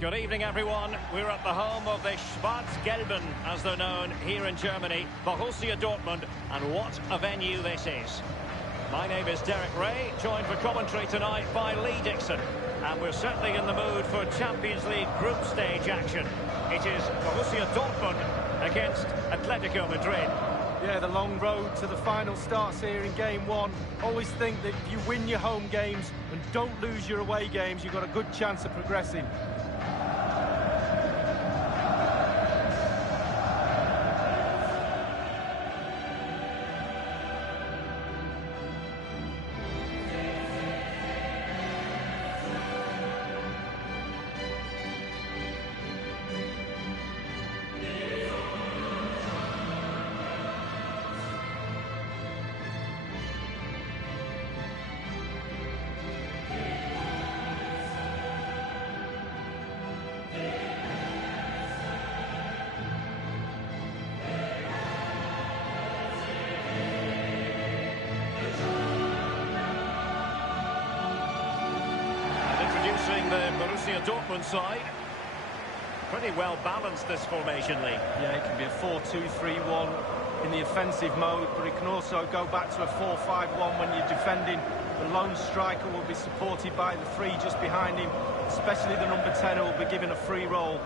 Good evening, everyone. We're at the home of the Schwarz-Gelben, as they're known here in Germany, Borussia Dortmund, and what a venue this is. My name is Derek Ray, joined for commentary tonight by Lee Dixon, and we're certainly in the mood for Champions League group stage action. It is Borussia Dortmund against Atletico Madrid. Yeah, the long road to the final starts here in game one. Always think that if you win your home games and don't lose your away games, you've got a good chance of progressing. The Borussia Dortmund side. Pretty well balanced, this formation, Lee. Yeah, it can be a 4-2-3-1 in the offensive mode, but it can also go back to a 4-5-1 when you're defending. The lone striker will be supported by the three just behind him, especially the number 10 who will be given a free role.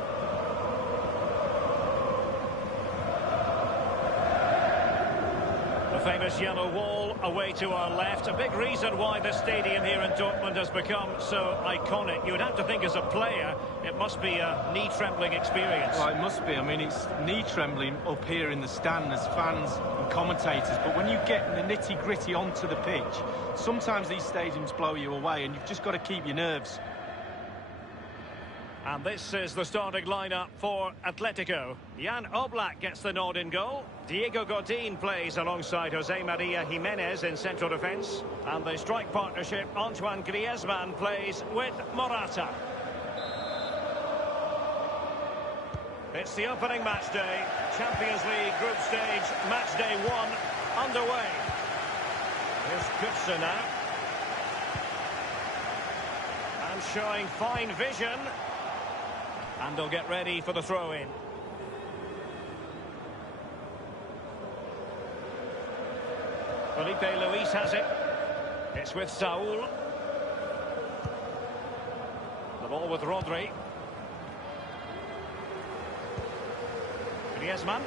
The famous yellow wall away to our left. A big reason why this stadium here in Dortmund has become so iconic. You would have to think as a player, it must be a knee-trembling experience. Well, it must be. I mean, it's knee-trembling up here in the stand as fans and commentators. But when you get the nitty-gritty onto the pitch, sometimes these stadiums blow you away and you've just got to keep your nerves. And this is the starting lineup for Atletico. Jan Oblak gets the nod in goal. Diego Godin plays alongside Jose Maria Jimenez in central defence. And the strike partnership, Antoine Griezmann plays with Morata. It's the opening match day. Champions League group stage, match day 1 underway. Here's Götze now. And showing fine vision. And they'll get ready for the throw-in. Felipe Luis has it. It's with Saul. The ball with Rodri. Griezmann.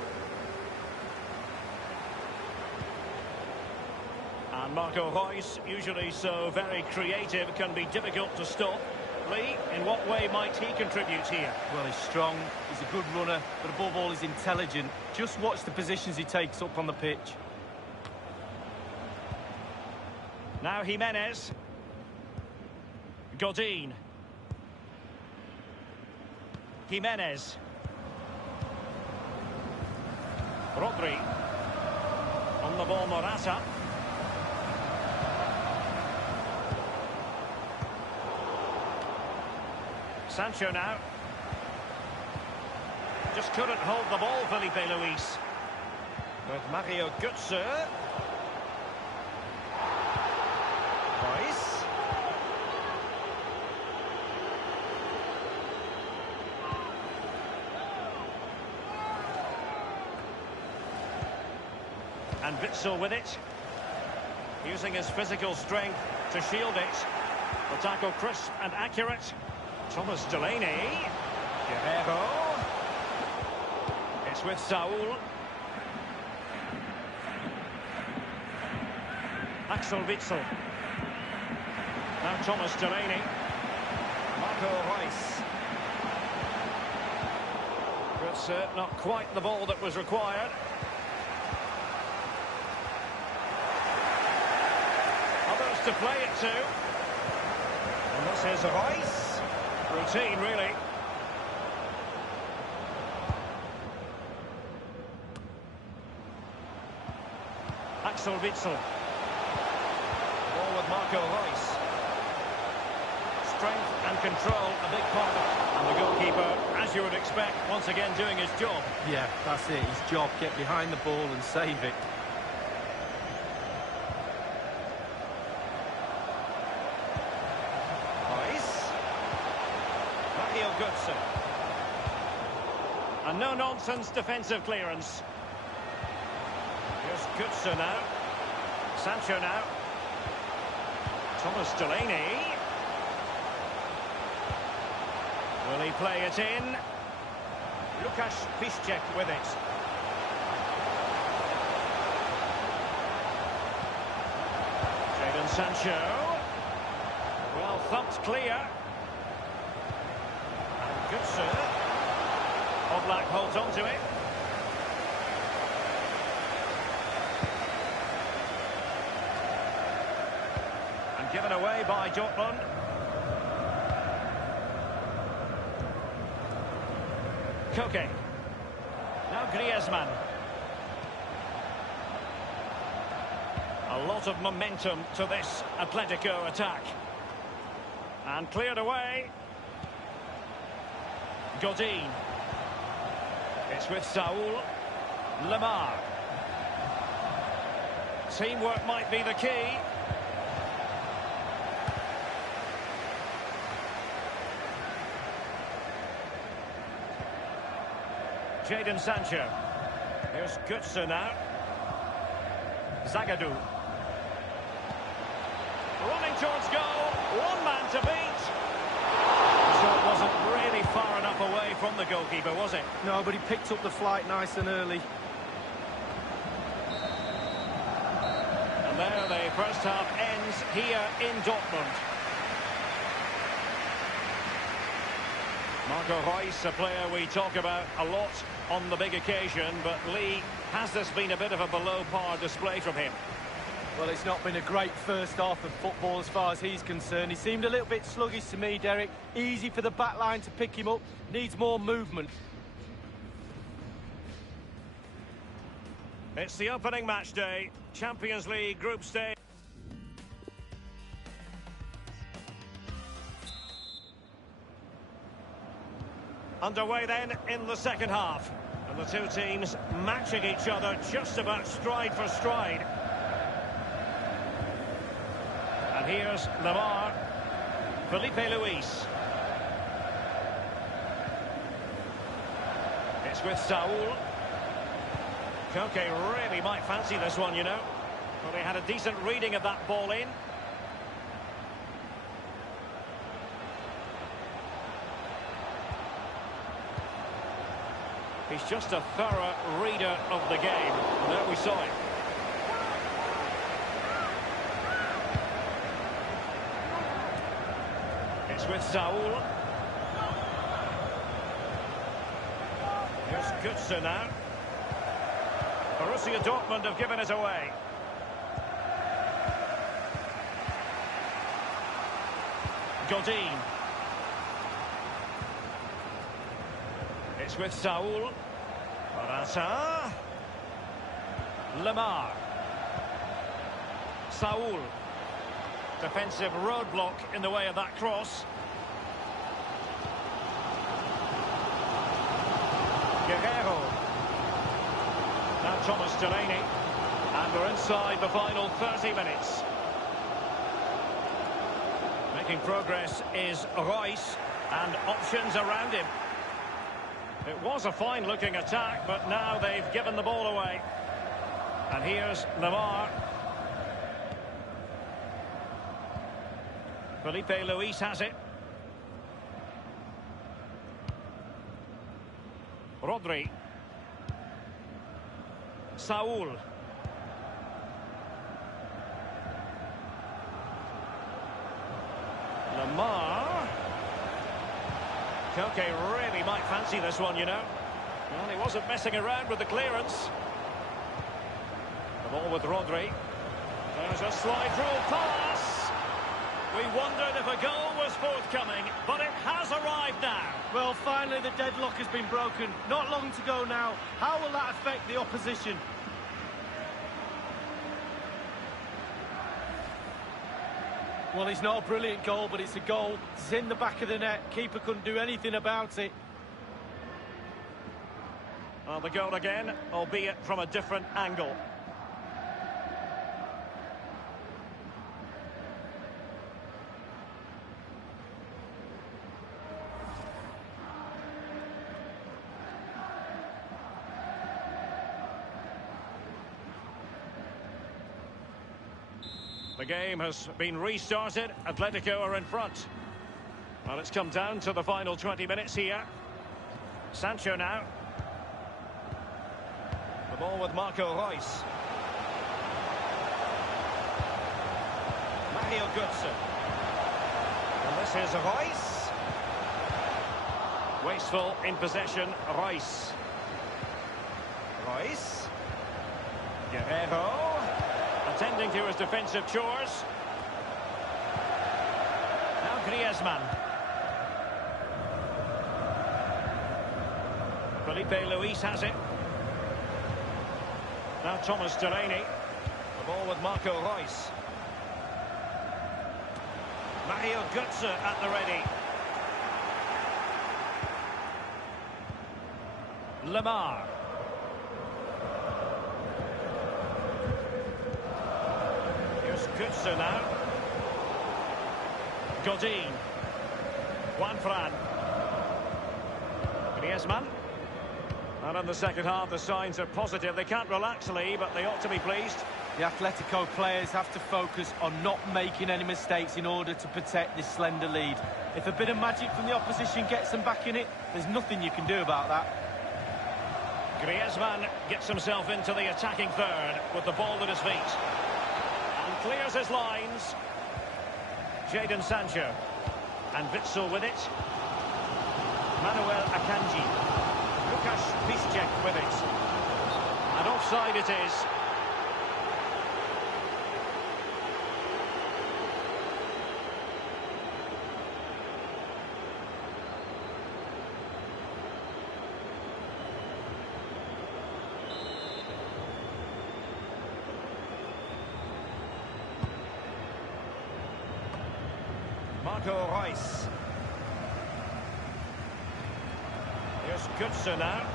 And Marco Reus, usually so very creative, can be difficult to stop. Lee, in what way might he contribute here? Well, he's strong, he's a good runner, but above all, he's intelligent. Just watch the positions he takes up on the pitch. Now Jimenez. Godin. Jimenez. Rodri. On the ball, Morata. Sancho now. Just couldn't hold the ball, Felipe Luis. With Mario Götze. Reus. And Witsel with it. Using his physical strength to shield it. The tackle crisp and accurate. Thomas Delaney. Guerrero. It's with Saul. Axel Witsel. Now Thomas Delaney. Marco Reus. But not quite the ball that was required. Others to play it to. And this is Reus. Routine, really. Axel Witsel. Ball with Marco Reus. Strength and control, a big part of it. And the goalkeeper, as you would expect, once again doing his job. Yeah, that's it, his job. Get behind the ball and save it. Götze. no-nonsense defensive clearance. Here's Götze now. Sancho now. Thomas Delaney. Will he play it in? Łukasz Piszczek with it. Jadon Sancho. Well thumped clear. And Götze. Oblak holds on to it. And given away by Dortmund. Koke. Now Griezmann. A lot of momentum to this Atletico attack. And cleared away. Godin. It's with Saul. Lemar. Teamwork might be the key. Jadon Sancho. Here's Götze now. Zagadou. Running towards goal. One man to beat. So it wasn't really far enough away from the goalkeeper, was it? No, but he picked up the flight nice and early. And there the first half ends here in Dortmund. Marco Reus, a player we talk about a lot on the big occasion, but Lee, has this been a bit of a below-par display from him? Well, it's not been a great first half of football as far as he's concerned. He seemed a little bit sluggish to me, Derek. Easy for the back line to pick him up. Needs more movement. It's the opening match day, Champions League group stage. Underway then in the second half. And the two teams matching each other just about stride for stride. And here's Lemar. Felipe Luis. It's with Saul. Koke really might fancy this one, you know. Well, he had a decent reading of that ball in. He's just a thorough reader of the game. And there we saw it. It's with Saul. Here's Götze now. Borussia Dortmund have given it away. Godin. It's with Saul. Morata. Lemar. Saul. Defensive roadblock in the way of that cross. Guerrero. Now Thomas Delaney. And we're inside the final 30 minutes. Making progress is Reus, and options around him. It was a fine-looking attack, but now they've given the ball away. And here's Lemar. Felipe Luis has it. Rodri. Saul. Lemar. Koke really might fancy this one, you know. Well, he wasn't messing around with the clearance. The ball with Rodri. There's a slide rule pass. We wondered if a goal was forthcoming, but it has arrived now. Well, finally the deadlock has been broken. Not long to go now. How will that affect the opposition? Well, it's not a brilliant goal, but it's a goal. It's in the back of the net. Keeper couldn't do anything about it. Well, the goal again, albeit from a different angle. The game has been restarted. Atletico are in front. Well, it's come down to the final 20 minutes here. Sancho now. The ball with Marco Reus. Mario Götze. And this is Reus. Wasteful in possession, Reus. Reus. Guerrero. Attending to his defensive chores. Now Griezmann. Felipe Luis has it. Now Thomas Delaney. The ball with Marco Reus. Mario Götze at the ready. Lemar. Here's Götze now. Godin. Juanfran. Griezmann. And in the second half, the signs are positive. They can't relax, Lee, but they ought to be pleased. The Atletico players have to focus on not making any mistakes in order to protect this slender lead. If a bit of magic from the opposition gets them back in it, there's nothing you can do about that. Griezmann gets himself into the attacking third with the ball at his feet. And clears his lines. Jadon Sancho. And Witsel with it. Manuel Akanji. Lukasz Piszczek with it. And offside it is. Marco Reus. Here's Götze now.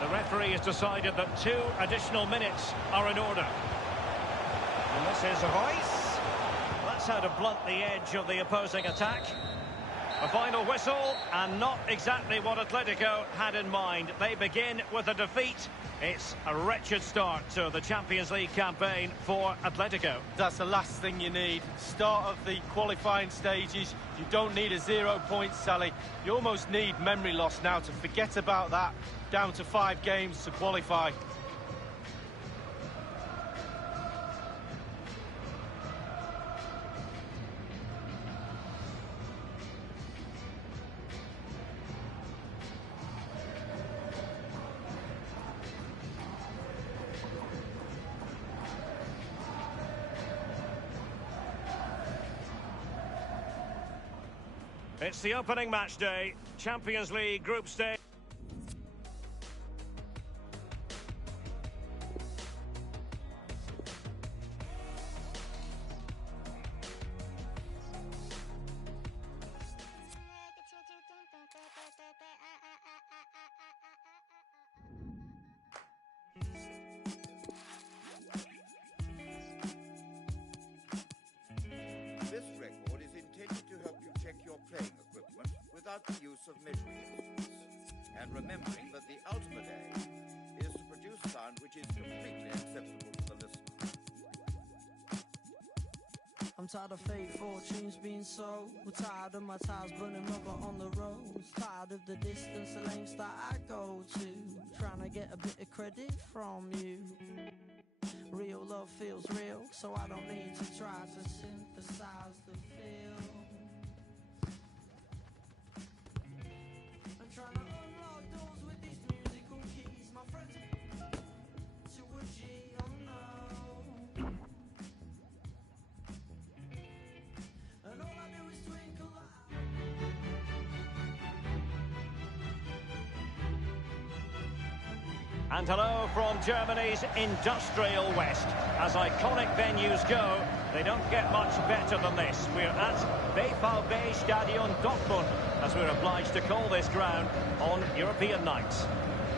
The referee has decided that 2 additional minutes are in order. And this is Reus. That's how to blunt the edge of the opposing attack. A final whistle, and not exactly what Atletico had in mind. They begin with a defeat. It's a wretched start to the Champions League campaign for Atletico. That's the last thing you need. Start of the qualifying stages. You don't need a 0 point tally. You almost need memory loss now to forget about that. Down to 5 games to qualify. It's the opening match day, Champions League group stage. This record is intended to help you check your playing equipment without the use of measuring instruments, and remembering that the ultimate aim is to produce sound which is completely acceptable to the listener. I'm tired of fake fortunes being sold. We're tired of my tires burning rubber on the roads. Tired of the distance, the lengths that I go to. Trying to get a bit of credit from you. Real love feels real, so I don't need to try to synthesize the feel. I'm trying to unlock doors with these musical keys. My friends to a G, oh no. And all I do is twinkle. And hello from Germany's industrial west. As iconic venues go, they don't get much better than this. We're at BVB Stadion Dortmund, as we're obliged to call this ground on European nights.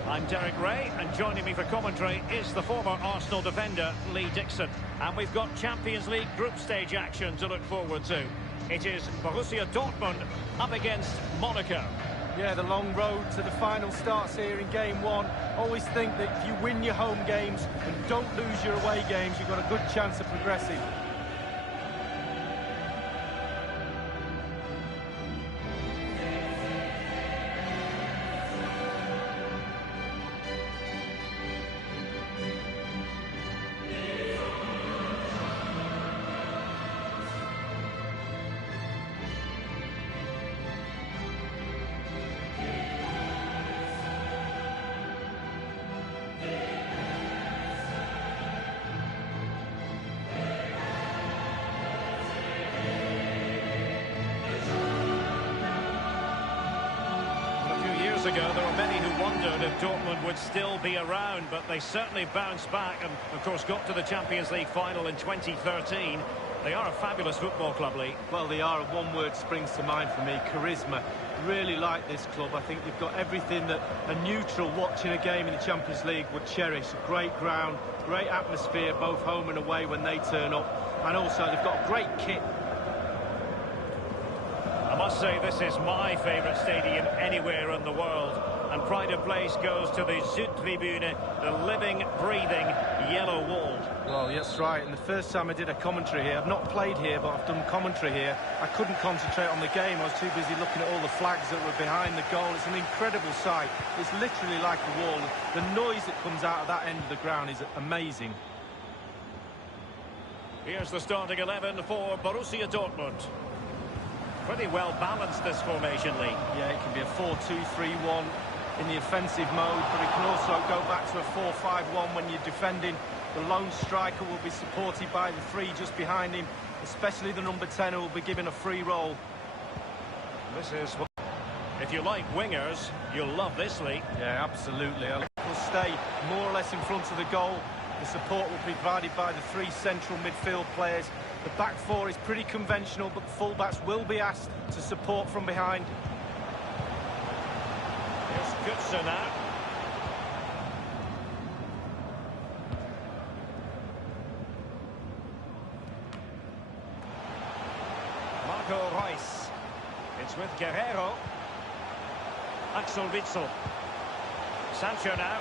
I'm Derek Ray, and joining me for commentary is the former Arsenal defender, Lee Dixon. And we've got Champions League group stage action to look forward to. It is Borussia Dortmund up against Monaco. Yeah, the long road to the final starts here in game one. Always think that if you win your home games and don't lose your away games, you've got a good chance of progressing. Ago, there were many who wondered if Dortmund would still be around, but they certainly bounced back and, of course, got to the Champions League final in 2013. They are a fabulous football club, Lee. Well, they are. One word springs to mind for me: charisma. Really like this club. I think they've got everything that a neutral watching a game in the Champions League would cherish. A great ground, great atmosphere, both home and away when they turn up, and also they've got a great kit. I must say this is my favourite stadium anywhere in the world, and pride of place goes to the Südtribüne, the living, breathing yellow wall. Well, that's right, and the first time I did a commentary here, I've not played here, but I've done commentary here, I couldn't concentrate on the game. I was too busy looking at all the flags that were behind the goal. It's an incredible sight. It's literally like a wall. The noise that comes out of that end of the ground is amazing. Here's the starting 11 for Borussia Dortmund. Pretty well balanced, this formation, Lee. Yeah, it can be a 4-2-3-1 in the offensive mode, but it can also go back to a 4-5-1 when you're defending. The lone striker will be supported by the three just behind him, especially the number 10 who will be given a free roll. This is... If you like wingers, you'll love this, Lee. Yeah, absolutely. Will stay more or less in front of the goal. The support will be provided by the three central midfield players. The back four is pretty conventional, but the fullbacks will be asked to support from behind. Here's Götze now. Marco Reus. It's with Guerreiro. Axel Witsel. Sancho now,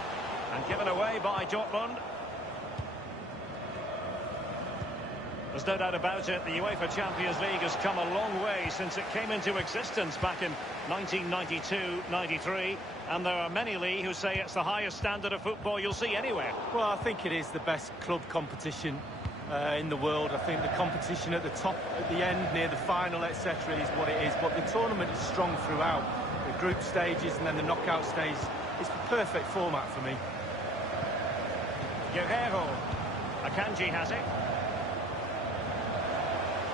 and given away by Dortmund. There's no doubt about it, the UEFA Champions League has come a long way since it came into existence back in 1992-93, and there are many, Lee, who say it's the highest standard of football you'll see anywhere. Well, I think it is the best club competition in the world. I think the competition at the top, at the end, near the final, etc. is what it is, but the tournament is strong throughout. The group stages and then the knockout stage. It's the perfect format for me. Guerreiro. Akanji has it.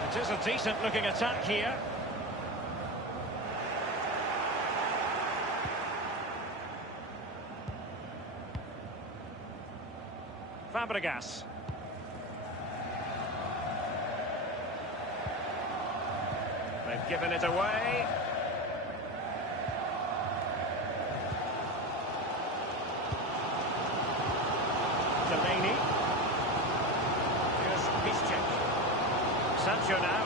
It is a decent-looking attack here. Fabregas. They've given it away. Delaney. Here's Piszczek. Sancho now.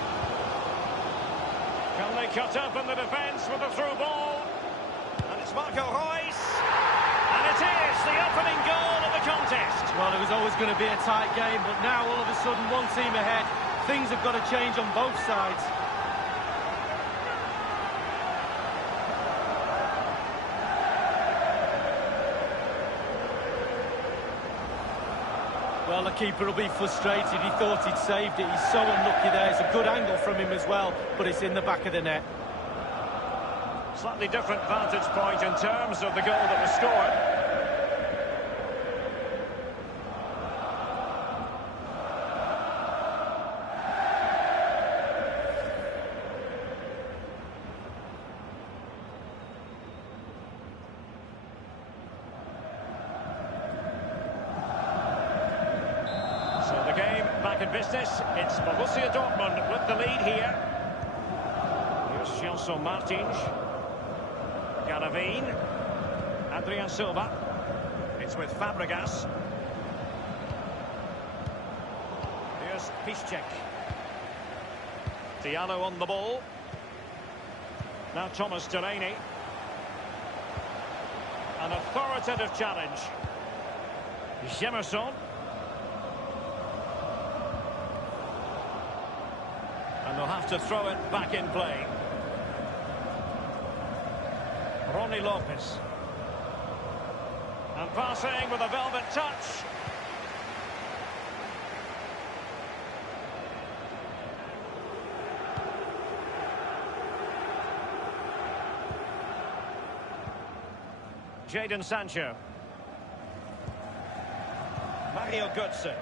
Can they cut up in the defence with a through ball? And it's Marco Reus. And it is the opening goal of the contest. Well, it was always going to be a tight game, but now all of a sudden one team ahead. Things have got to change on both sides. Well, the keeper will be frustrated. He thought he'd saved it. He's so unlucky there. It's a good angle from him as well, but it's in the back of the net. Slightly different vantage point in terms of the goal that was scored. So the game back in business. It's Borussia Dortmund with the lead here. Here's Gelson Martins. Galavine. Adrian Silva. It's with Fabregas. Here's Piszczek. Diallo on the ball. Now Thomas Delaney. An authoritative challenge. Jemerson. And they'll have to throw it back in play. Ronnie Lopez. And passing with a velvet touch. Jadon Sancho. Mario Götze.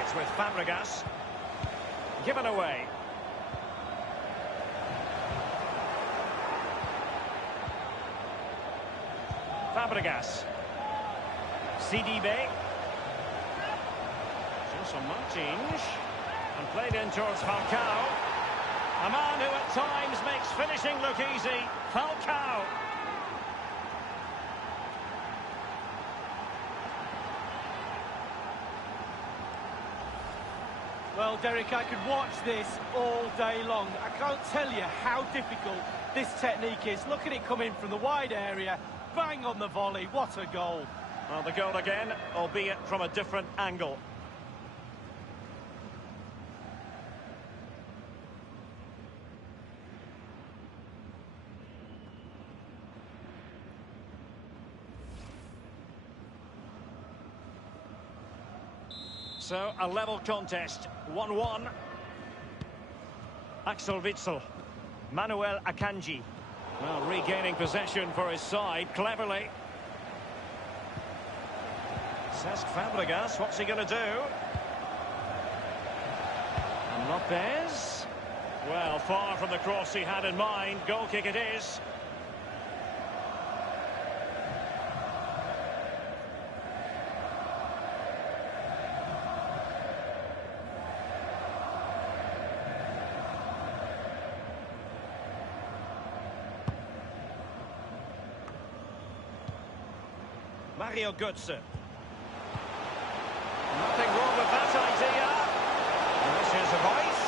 It's with Fabregas. Given away. Fabregas. CDB. Jose Martins. And played in towards Falcao. A man who at times makes finishing look easy, Falcao. Well, Derek, I could watch this all day long. I can't tell you how difficult this technique is. Look at it coming from the wide area, bang on the volley, what a goal. Well, the goal again, albeit from a different angle. So, a level contest, 1-1. Axel Witsel. Manuel Akanji. Well, regaining possession for his side, cleverly. Cesc Fabregas, what's he going to do? And Lopez. Well, far from the cross he had in mind. Goal kick it is. Mario Götze. Nothing wrong with that idea. And this is Royce.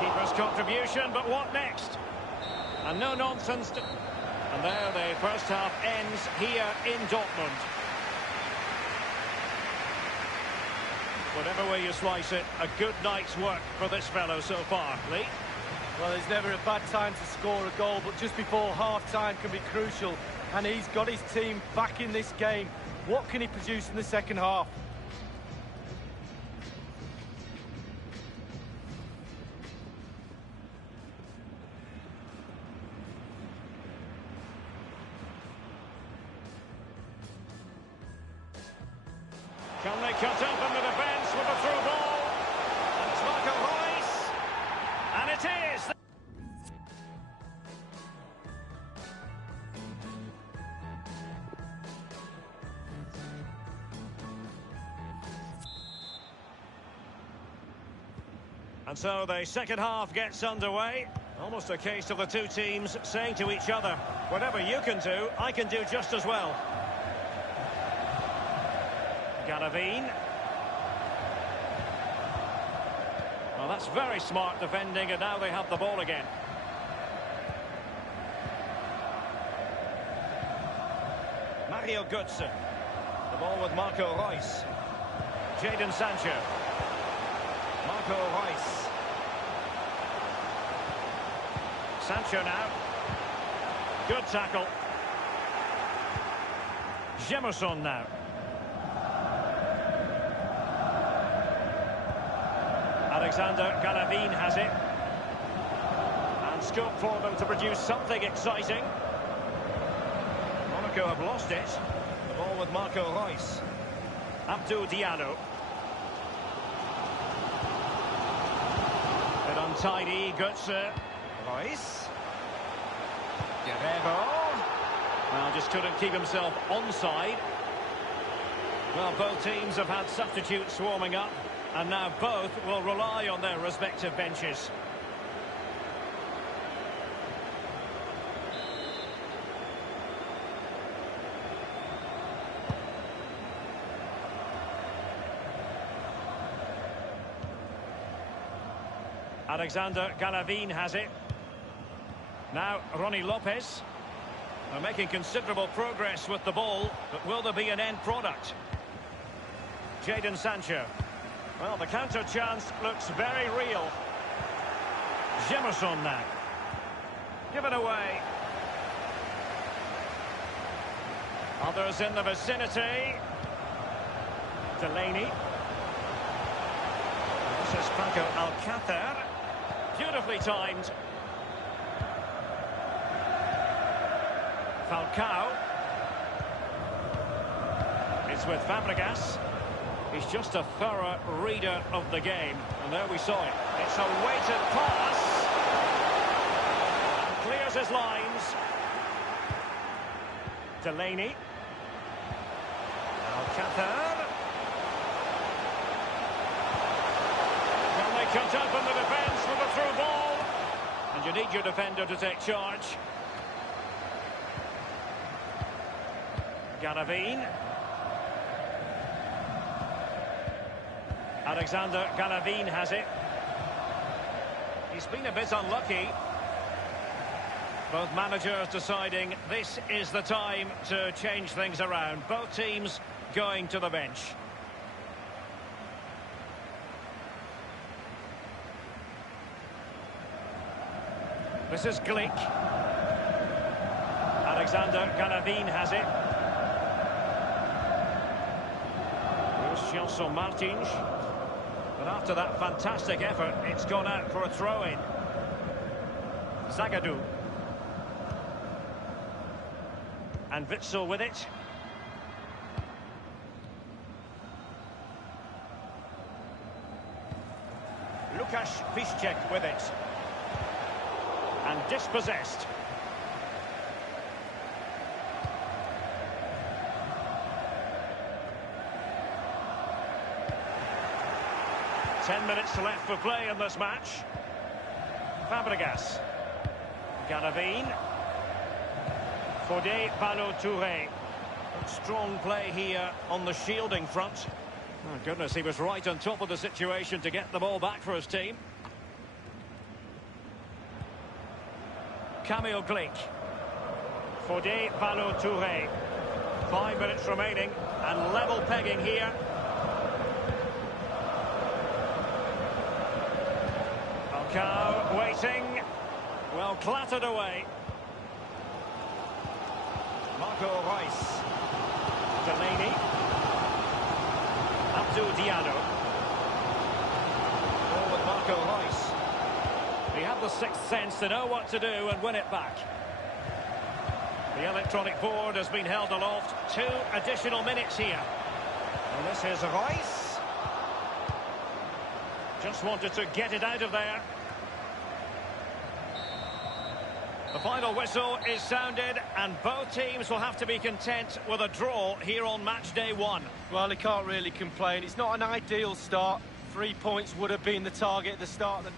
Keeper's contribution, but what next? And no nonsense. And there the first half ends here in Dortmund. Whatever way you slice it, a good night's work for this fellow so far. Lee? Well, there's never a bad time to score a goal, but just before half-time can be crucial. And he's got his team back in this game. What can he produce in the second half? Can they cut open the defence with a through ball? And it's Marco Reus. And it is. And so the second half gets underway. Almost a case of the two teams saying to each other, whatever you can do, I can do just as well. Galavine. Well, that's very smart defending, and now they have the ball again. Mario Götze. The ball with Marco Reus. Jadon Sancho. Marco Reus. Sancho now. Good tackle. Jemerson now. Alexander Galavine has it. And scope for them to produce something exciting. Monaco have lost it. The ball with Marco Reus. Abdou Diallo. Bit untidy, Götze. Reus. Guerrero. Well, just couldn't keep himself onside. Well, both teams have had substitutes warming up, and now both will rely on their respective benches. Alexander Galavin has it. Now Ronnie Lopez. They're making considerable progress with the ball, but will there be an end product? Jadon Sancho. Well, the counter chance looks very real. Jemerson now. Given away. Others in the vicinity. Delaney. This is Paco Alcácer. Beautifully timed. Falcao. It's with Fabregas. He's just a thorough reader of the game. And there we saw it. It's a weighted pass. And clears his lines. Delaney. Alcácer. Well, they cut open the defence with a through ball. And you need your defender to take charge. Galavin. Alexander Galavin has it. He's been a bit unlucky. Both managers deciding this is the time to change things around. Both teams going to the bench. This is Glick. Alexander Galavin has it. Gelson Martins. But after that fantastic effort, it's gone out for a throw-in. Zagadou. And Witsel with it. Łukasz Piszczek with it. And dispossessed. Ten minutes left for play in this match. Fabregas. Galavin. Fodé Ballo-Touré. Strong play here on the shielding front. Oh, goodness, he was right on top of the situation to get the ball back for his team. Kamil Glick. Fodé Ballo-Touré. 5 minutes remaining and level pegging here. Falcao waiting. Well, clattered away. Marco Reus. Delaney. Abdou Diallo. Ball with Marco Reus. He had the sixth sense to know what to do and win it back. The electronic board has been held aloft. 2 additional minutes here. And this is Reus. Just wanted to get it out of there. The final whistle is sounded, and both teams will have to be content with a draw here on match day 1. Well, he can't really complain. It's not an ideal start. 3 points would have been the target at the start of the...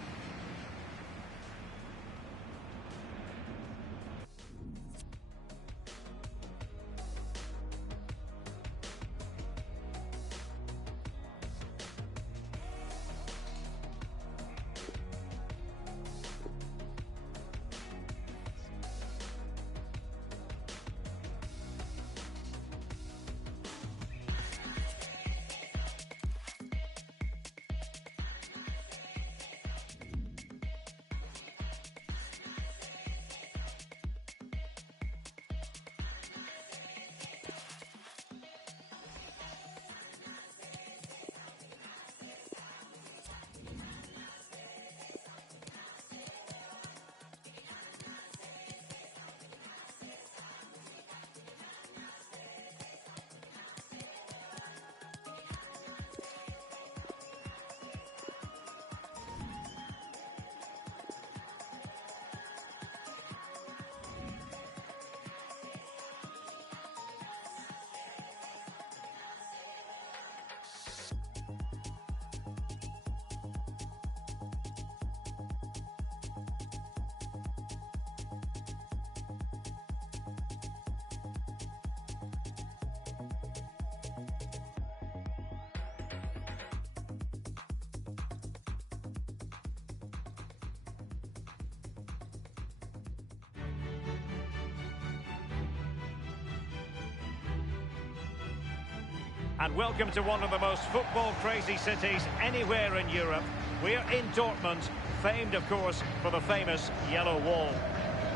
and welcome to one of the most football-crazy cities anywhere in Europe. We're in Dortmund, famed, of course, for the famous Yellow Wall.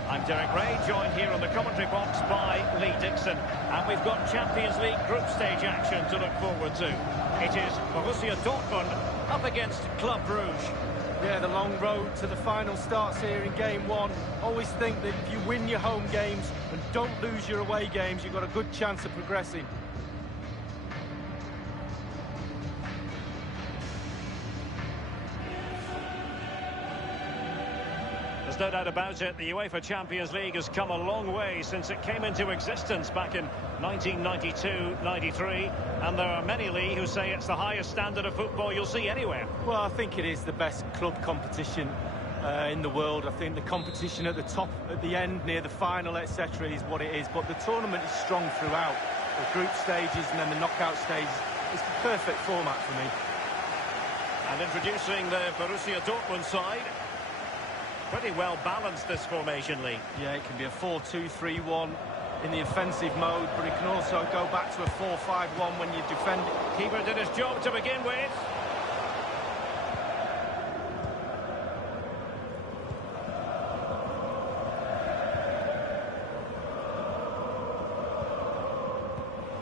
I'm Derek Ray, joined here on the commentary box by Lee Dixon. And we've got Champions League group stage action to look forward to. It is Borussia Dortmund up against Club Brugge. Yeah, the long road to the final starts here in game one. Always think that if you win your home games and don't lose your away games, you've got a good chance of progressing. There's no doubt about it, the UEFA Champions League has come a long way since it came into existence back in 1992-93, and there are many, Lee, who say it's the highest standard of football you'll see anywhere. Well, I think it is the best club competition in the world. I think the competition at the top, at the end, near the final, etc., is what it is. But the tournament is strong throughout. The group stages and then the knockout stages. It's the perfect format for me. And introducing the Borussia Dortmund side. Pretty well balanced, this formation, Lee. Yeah, it can be a 4-2-3-1 in the offensive mode, but it can also go back to a 4-5-1 when you defend it. Keeper did his job to begin with.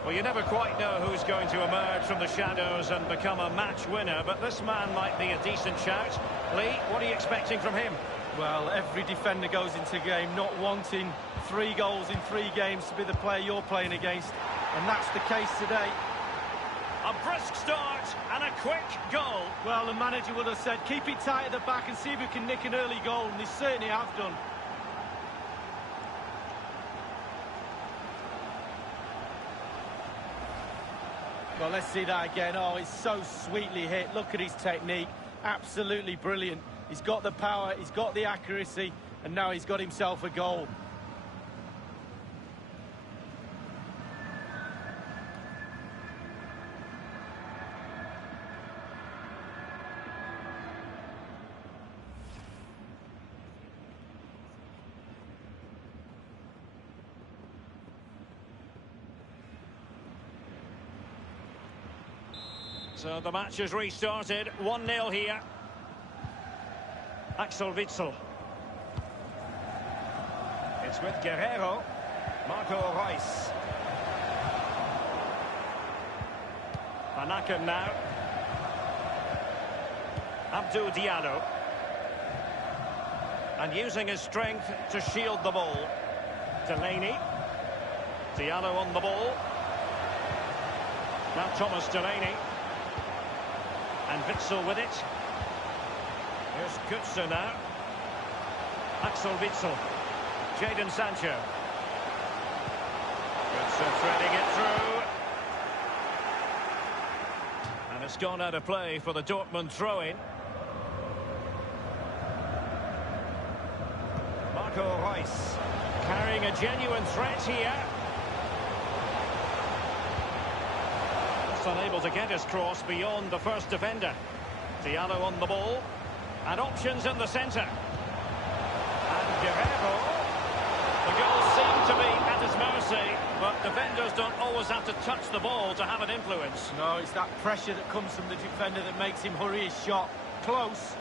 Well, you never quite know who's going to emerge from the shadows and become a match winner, but this man might be a decent shout. Lee, what are you expecting from him? Well, every defender goes into a game not wanting 3 goals in 3 games to be the player you're playing against, and that's the case today. A brisk start and a quick goal. Well, the manager would have said, keep it tight at the back and see if we can nick an early goal, and they certainly have done. Well, let's see that again. Oh, it's so sweetly hit. Look at his technique. Absolutely brilliant. He's got the power, he's got the accuracy, and now he's got himself a goal. So the match has restarted. 1-0 here. Axel Witsel. It's with Guerreiro. Marco Reus. Van Aken now. Abdou Diallo. And using his strength to shield the ball. Delaney. Diallo on the ball. Now Thomas Delaney. And Witsel with it. Here's Götze now. Axel Witsel. Jadon Sancho. Götze threading it through. And it's gone out of play for the Dortmund throw-in. Marco Reus carrying a genuine threat here. Just unable to get his cross beyond the first defender. Diallo on the ball. And options in the centre. And Guerreiro. The goals seem to be at his mercy, but defenders don't always have to touch the ball to have an influence. No, it's that pressure that comes from the defender that makes him hurry his shot. Close.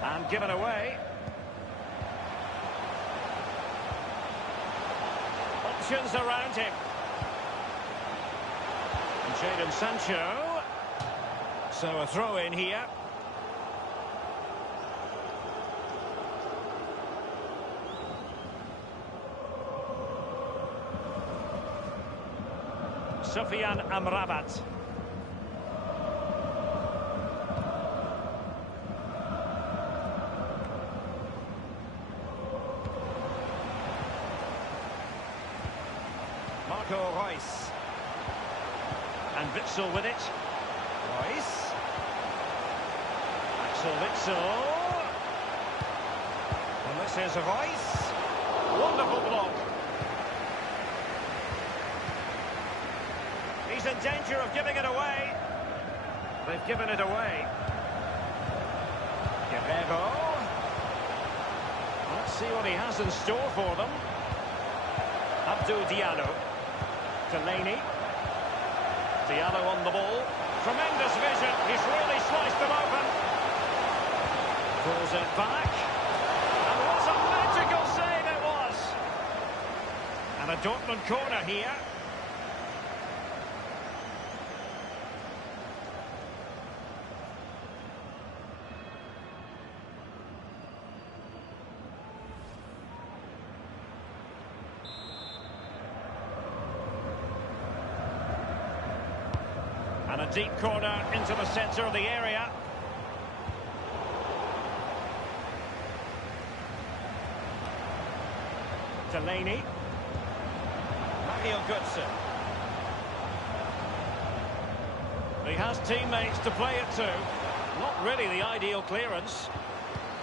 And given away. Options around him. And Jadon Sancho. So a throw in here. Sofyan Amrabat. Marco Reus. And Witsel with it. Reus. Axel Witsel. This is Royce. Wonderful block. He's in danger of giving it away. They've given it away. Guerrero. Let's see what he has in store for them. Abdou Diallo. Delaney. Diallo on the ball. Tremendous vision. He's really sliced them open. Pulls it back. And what a magical save it was. And a Dortmund corner here. And a deep corner into the centre of the area. Delaney. Mario Götze. He has teammates to play it to. Not really the ideal clearance.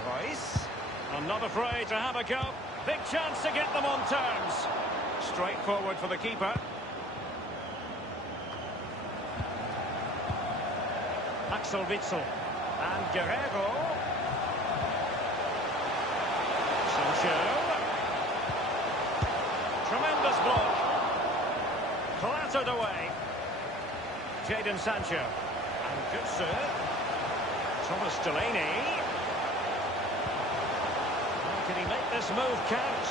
Royce. And not afraid to have a go. Big chance to get them on terms. Straightforward for the keeper. Axel Witsel. And Guerrero. Sancho. Tremendous block. Clattered away. Jadon Sancho. And Götze. Thomas Delaney. How can he make this move count?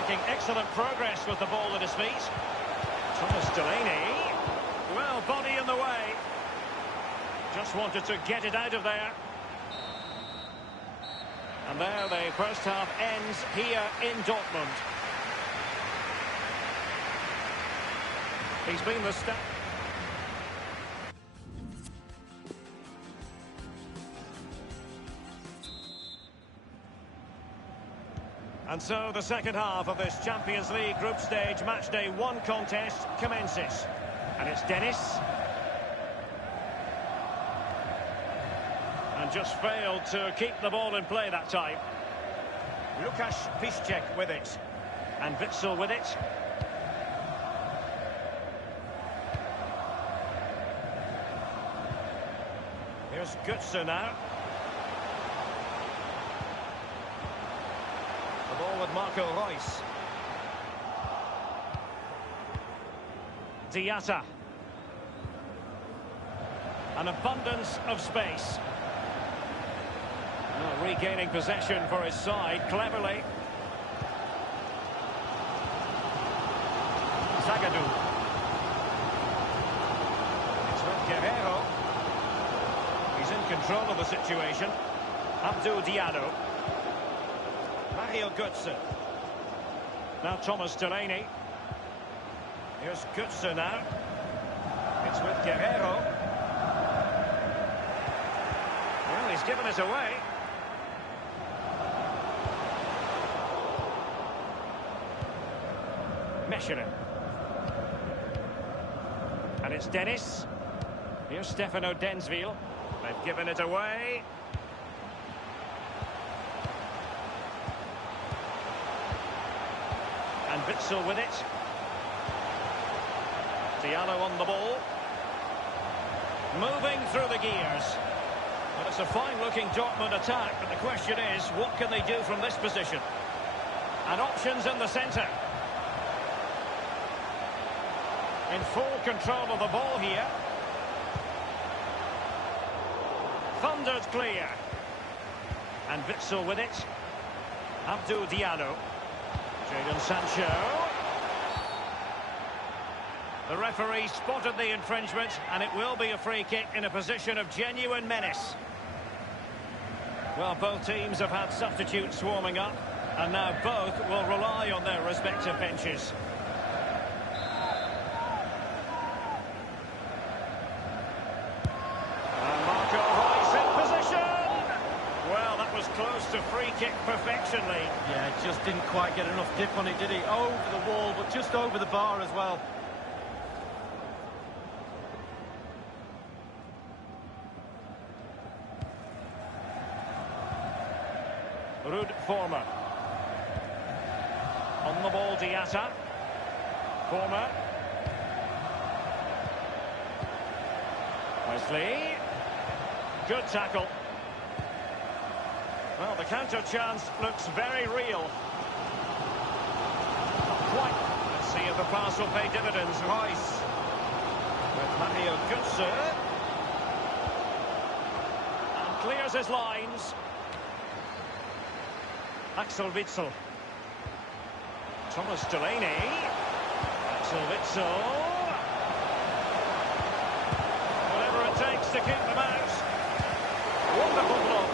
Making excellent progress with the ball at his feet. Thomas Delaney. Well, body in the way. Just wanted to get it out of there. And there the first half ends here in Dortmund. He's been the star. And so the second half of this Champions League group stage match day 1 contest commences. And it's Dennis. And just failed to keep the ball in play that time. Lukasz Piszczek with it. And Witsel with it. Here's Götze now. The ball with Marco Reus. Diatta. An abundance of space. Well, regaining possession for his side cleverly. Zagadou. It's with Guerrero. He's in control of the situation. Abdou Diallo. Mario Götze. Now Thomas Delaney. Here's Götze now. It's with Guerrero. Well, he's given it away. Mechelen. And it's Dennis. Here's Stefano Densville. They've given it away. And Witsel with it. Diallo on the ball. Moving through the gears. Well, it's a fine-looking Dortmund attack, but the question is, what can they do from this position? And options in the centre. In full control of the ball here. Thundered clear. And Witsel with it. Abdou Diallo. Jadon Sancho. The referee spotted the infringement, and it will be a free kick in a position of genuine menace. Well, both teams have had substitutes swarming up, and now both will rely on their respective benches. Close to free kick perfection, Lee. Yeah, just didn't quite get enough dip on it, did he? Over the wall, but just over the bar as well. Ruud Vormer. On the ball, Diatta. Vormer. Wesley. Good tackle. Well, the counter chance looks very real. Not quite. Let's see if the pass will pay dividends. Royce. With Mario Götze. And clears his lines. Axel Witsel. Thomas Delaney. Axel Witsel. Whatever it takes to keep them out. Wonderful block.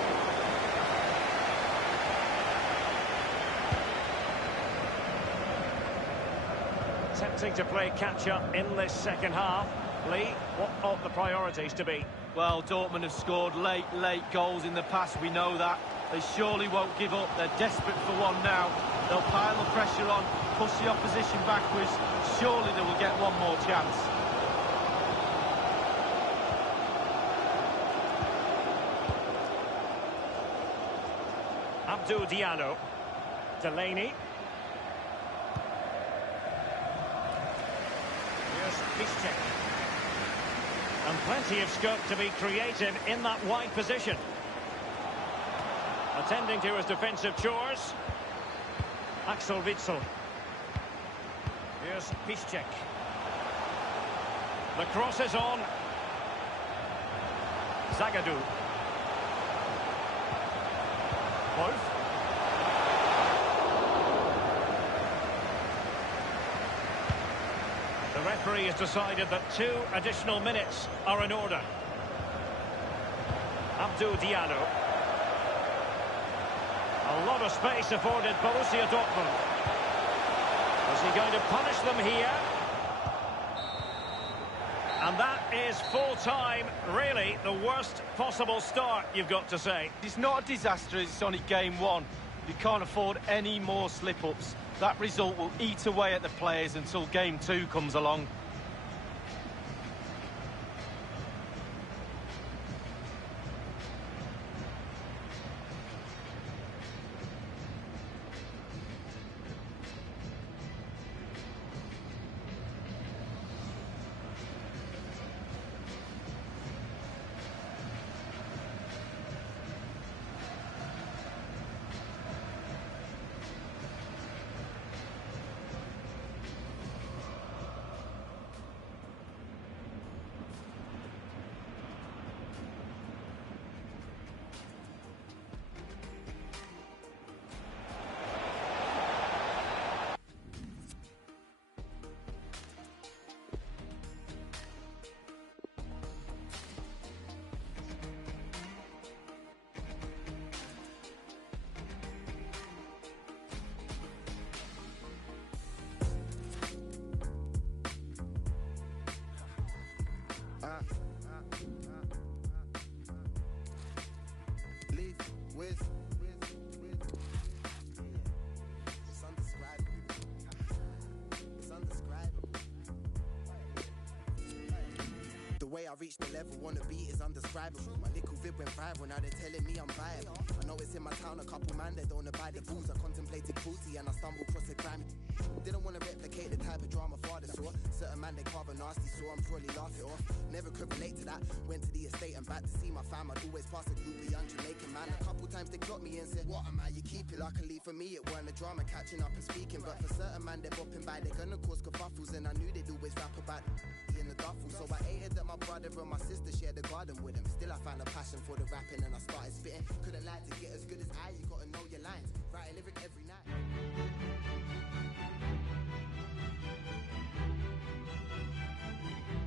Tempting to play catch-up in this second half. Lee, what ought the priorities to be? Well, Dortmund have scored late goals in the past, we know that. They surely won't give up. They're desperate for one now. They'll pile the pressure on, push the opposition backwards. Surely they will get one more chance. Abdou Diallo. Delaney. Here's Piszczek. And plenty of scope to be creative in that wide position. Attending to his defensive chores. Axel Witsel. Here's Piszczek. The cross is on. Zagadou. Wolf. The referee has decided that 2 additional minutes are in order. Abdou Diallo. A lot of space afforded Borussia Dortmund. Is he going to punish them here? And that is full time, really the worst possible start, you've got to say. It's not a disaster, it's only game 1. You can't afford any more slip-ups. That result will eat away at the players until game 2 comes along. The way I reached the level, wanna be is undescribable. My little vid went viral, now they're telling me I'm viable. I know it's in my town, a couple man that don't abide the rules. I contemplated cruelty and I stumbled across a crime. Didn't wanna replicate the type of drama father saw. Certain man they carve a nasty, so I'm probably laugh it off. Never could relate to that. Went to the estate and back to see my fam. I'd always pass a groupie young Jamaican man. A couple times they clocked me and said, what am I? You keep it luckily for me, it weren't a drama catching up and speaking. But for certain man they're bopping by, they're gonna cause kerfuffles. And I knew they'd always rap about in the duffel. So I hated that my brother and my sister shared the garden with him. Still I found a passion for the rapping and I started spitting. Couldn't like to get as good as I, you gotta know your lines. Write a lyric every night.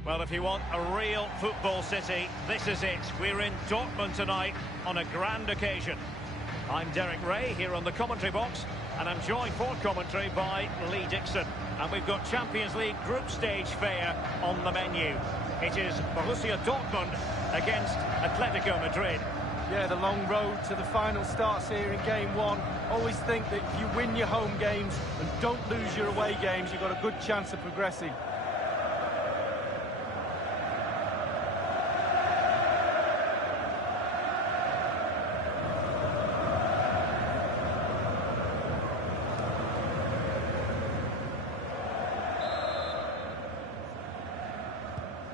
Well, if you want a real football city, this is it. We're in Dortmund tonight on a grand occasion. I'm Derek Ray here on the commentary box, and I'm joined for commentary by Lee Dixon. And we've got Champions League group stage fare on the menu. It is Borussia Dortmund against Atletico Madrid. Yeah, the long road to the final starts here in game 1. Always think that if you win your home games and don't lose your away games, you've got a good chance of progressing.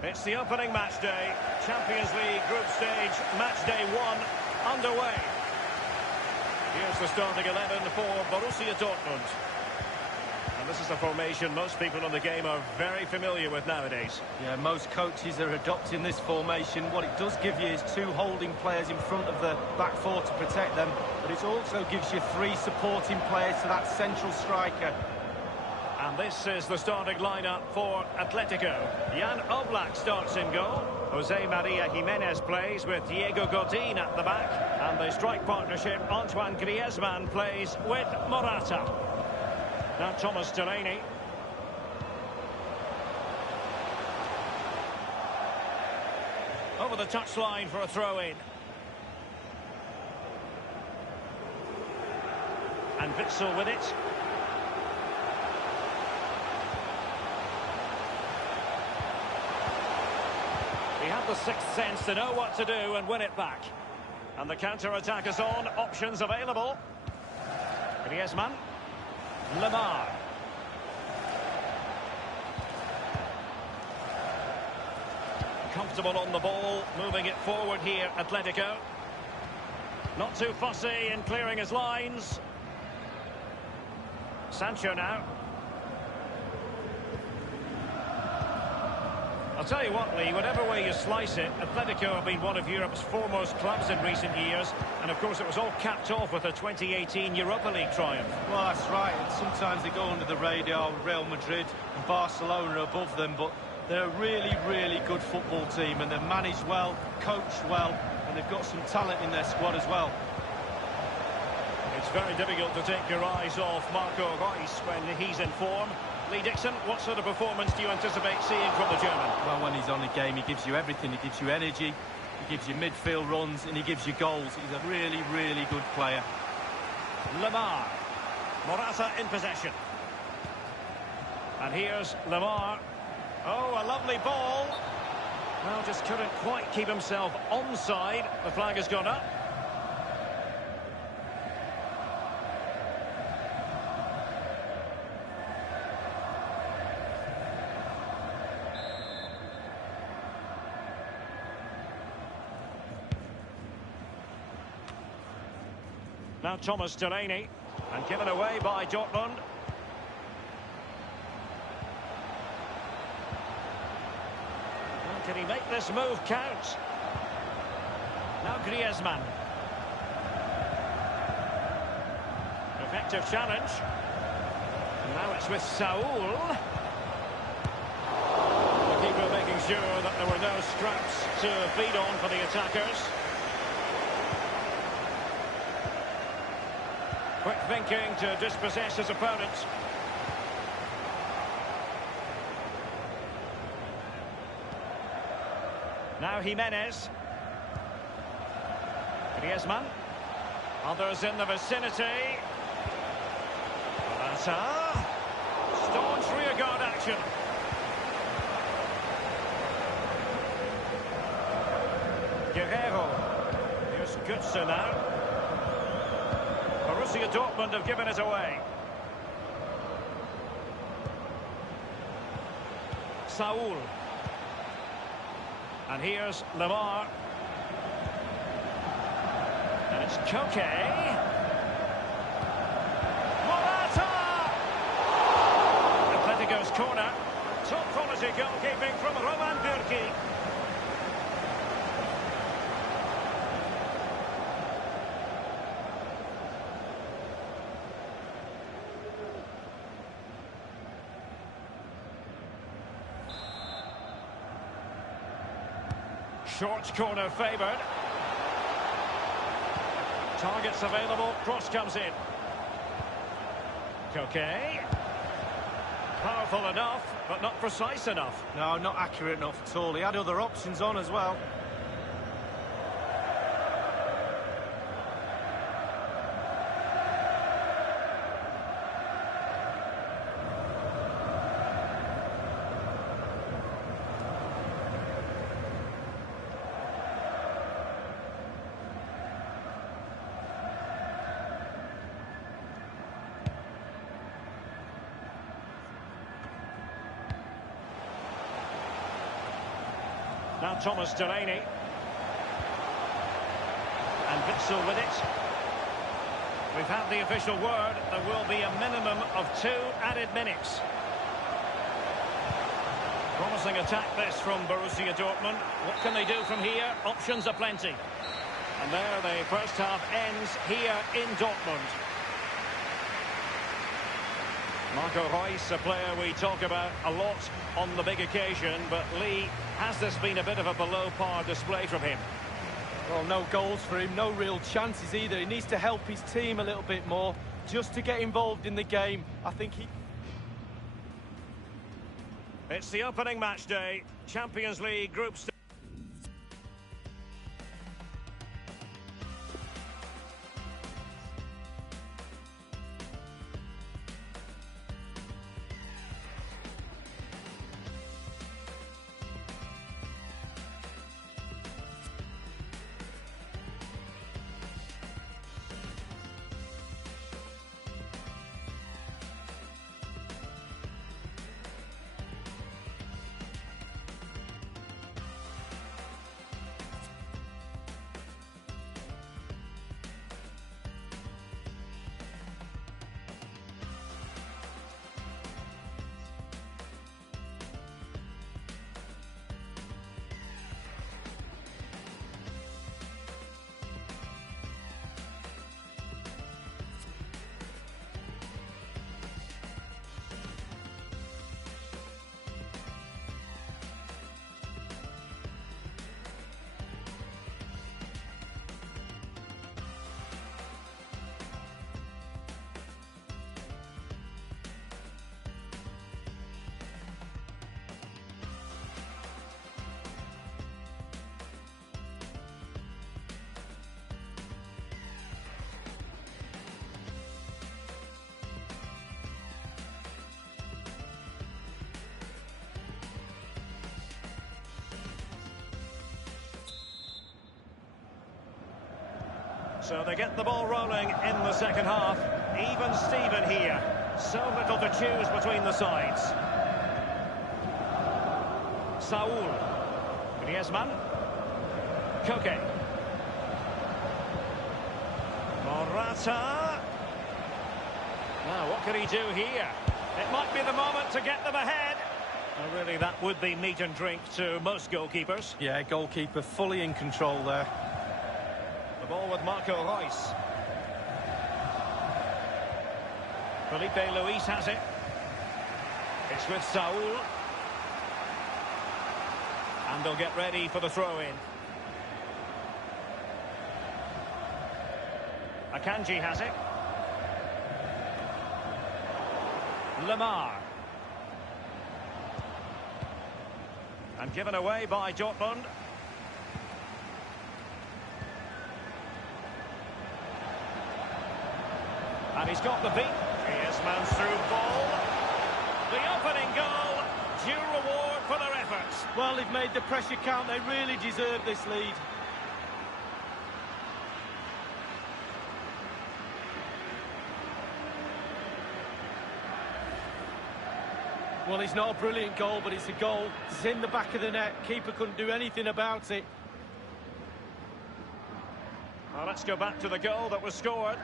It's the opening match day. Champions League group stage, match day 1 underway. Here's the starting 11 for Borussia Dortmund. And this is a formation most people in the game are very familiar with nowadays. Yeah, most coaches are adopting this formation. What it does give you is 2 holding players in front of the back 4 to protect them, but it also gives you 3 supporting players to that central striker. And this is the starting lineup for Atletico. Jan Oblak starts in goal. Jose Maria Jimenez plays with Diego Godin at the back. And the strike partnership, Antoine Griezmann plays with Morata. Now Thomas Delaney. Over the touchline for a throw-in. And Witsel with it. He had the sixth sense to know what to do and win it back. And the counter-attack is on. Options available. Griezmann. Lemar. Comfortable on the ball. Moving it forward here, Atletico. Not too fussy in clearing his lines. Sancho now. I'll tell you what, Lee, whatever way you slice it, Atletico have been one of Europe's foremost clubs in recent years. And, of course, it was all capped off with a 2018 Europa League triumph. Well, that's right. And sometimes they go under the radar. Real Madrid and Barcelona are above them, but they're a really, really good football team, and they're managed well, coached well, and they've got some talent in their squad as well. It's very difficult to take your eyes off Marco Reus when he's in form. Lee Dixon, what sort of performance do you anticipate seeing from the German? Well, when he's on the game, he gives you everything. He gives you energy, he gives you midfield runs, and he gives you goals. He's a really, really good player. Lemar. Morata in possession. And here's Lemar. Oh, a lovely ball. Well, just couldn't quite keep himself onside. The flag has gone up. Now Thomas Delaney, and given away by Dortmund. And can he make this move count? Now Griezmann. Effective challenge. And now it's with Saul. The keeper making sure that there were no straps to feed on for the attackers. Quick thinking to dispossess his opponent. Now Jimenez. Griezmann. Others in the vicinity. Morata. Staunch rearguard action. Guerrero. Here's Götze now. Borussia Dortmund have given it away. Saul. And here's Lemar. And it's Koke. Morata! Atletico's corner. Top quality goalkeeping from Roman Bürki. Short corner favoured. Targets available. Cross comes in. Koke. Powerful enough, but not precise enough. No, not accurate enough at all. He had other options on as well. Now Thomas Delaney. And Witsel with it. We've had the official word. There will be a minimum of 2 added minutes. Promising attack this from Borussia Dortmund. What can they do from here? Options are plenty. And there the first half ends here in Dortmund. Marco Reus, a player we talk about a lot on the big occasion, but Lee, has this been a bit of a below-par display from him? Well, no goals for him, no real chances either. He needs to help his team a little bit more just to get involved in the game. I think he... It's the opening match day, Champions League group stage. So they get the ball rolling in the second half. Even Steven here. So little to choose between the sides. Saul. Griezmann. Koke. Morata. Now, what can he do here? It might be the moment to get them ahead. Well, really, that would be meat and drink to most goalkeepers. Yeah, goalkeeper fully in control there. The ball with Marco Reus. Felipe Luis has it. It's with Saul. And they'll get ready for the throw-in. Akanji has it. Lemar. And given away by Dortmund. And he's got the beat. Griezmann's through ball. The opening goal. Due reward for their efforts. Well, they've made the pressure count. They really deserve this lead. Well, it's not a brilliant goal, but it's a goal. It's in the back of the net. Keeper couldn't do anything about it. Well, let's go back to the goal that was scored.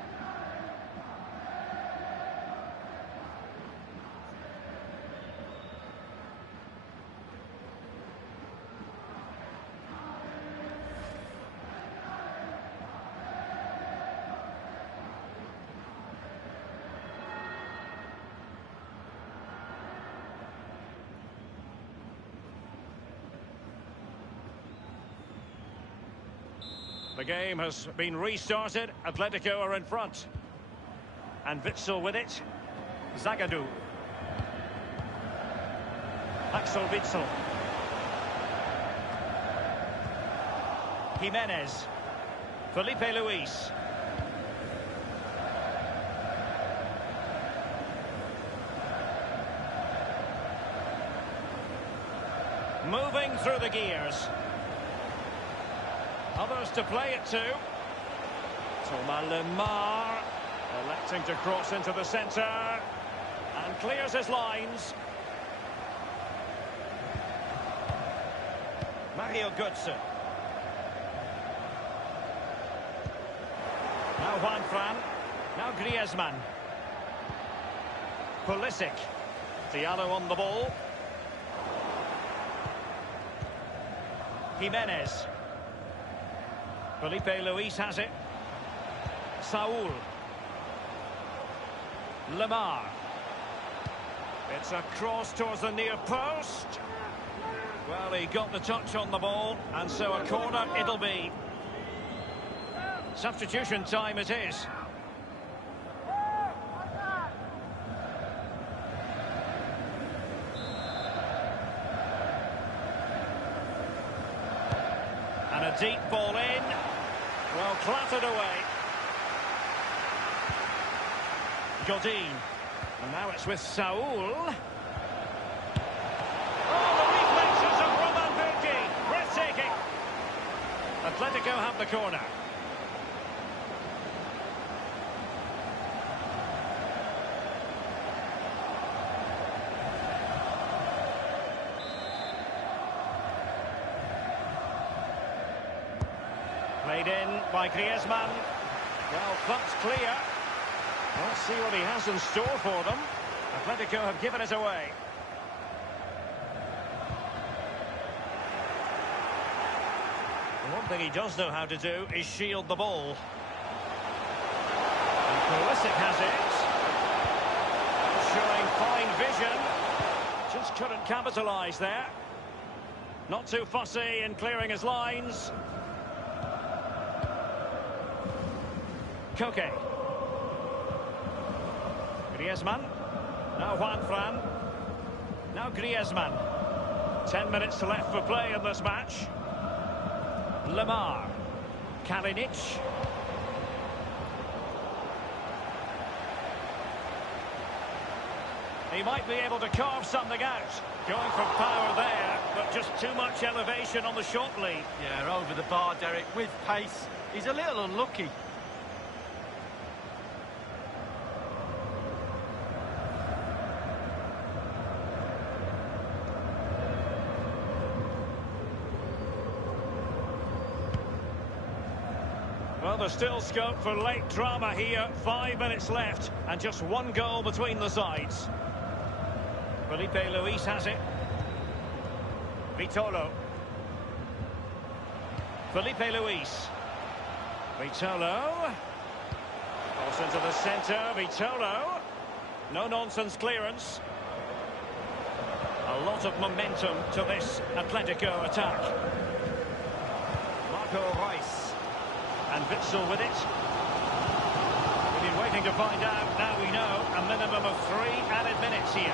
The game has been restarted. Atletico are in front. And Witsel with it. Zagadou. Axel Witsel. Jimenez. Felipe Luis. Moving through the gears. Others to play it to. Thomas Lemar electing to cross into the centre and clears his lines. Mario Götze. Now Juan Fran. Now Griezmann. Pulisic. Diallo on the ball. Jimenez. Felipe Luis has it. Saul. Lemar. It's a cross towards the near post. Well, he got the touch on the ball, and so a corner it'll be. Substitution time it is. And a deep ball in. Well, clattered away. Godin. And now it's with Saul. Oh, the reflexes of Roman Bürki. Breathtaking. Atletico have the corner. Played in by Griezmann. Well, that's clear. Let's see what he has in store for them. Atletico have given it away. The one thing he does know how to do is shield the ball. And Pulisic has it. Showing fine vision. Just couldn't capitalise there. Not too fussy in clearing his lines. Koke. Griezmann. Now Juan Fran. Now Griezmann. 10 minutes left for play in this match. Lemar. Kalinic. He might be able to carve something out. Going for power there, but just too much elevation on the short lead. Yeah, over the bar, Derek, with pace. He's a little unlucky. Well, there's still scope for late drama here. 5 minutes left and just one goal between the sides. Felipe Luis has it. Vitolo. Felipe Luis. Vitolo. Cross into the centre. Vitolo. No-nonsense clearance. A lot of momentum to this Atletico attack. Marco Reus. And Witsel with it. We've been waiting to find out. Now we know a minimum of 3 added minutes here.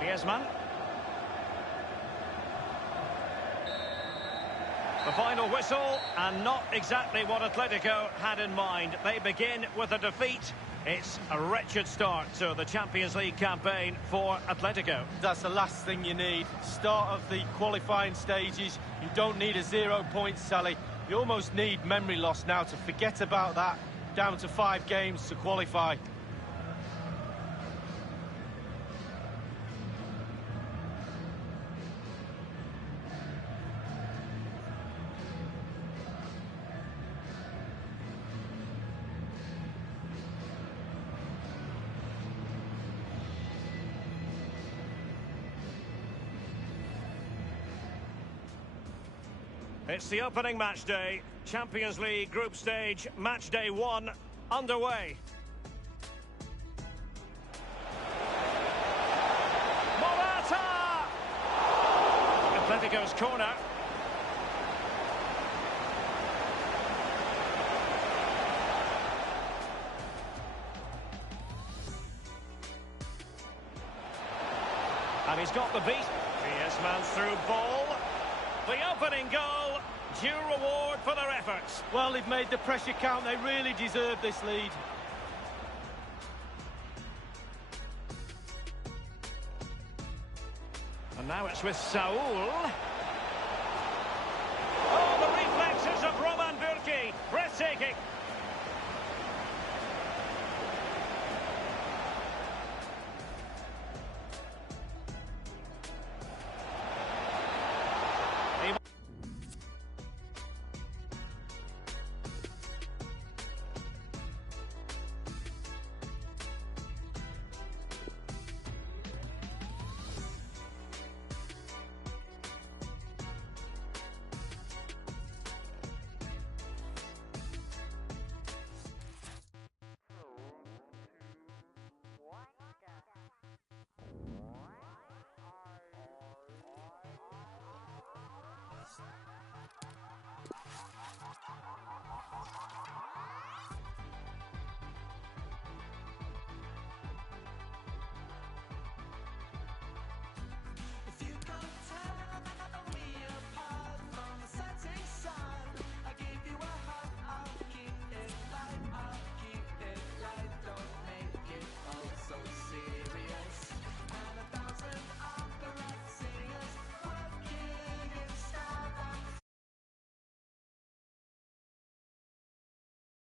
Griezmann. The final whistle, and not exactly what Atletico had in mind. They begin with a defeat. It's a wretched start to the Champions League campaign for Atletico. That's the last thing you need. Start of the qualifying stages. You don't need a 0 point tally. You almost need memory loss now to forget about that. Down to 5 games to qualify. It's the opening match day. Champions League group stage, match day 1, underway. Morata! Atletico's corner. And he's got the beat. Griezmann's through ball. The opening goal, due reward for their efforts. Well, they've made the pressure count. They really deserve this lead. And now it's with Saul. Oh, the reflexes of Roman Bürki. Breathtaking.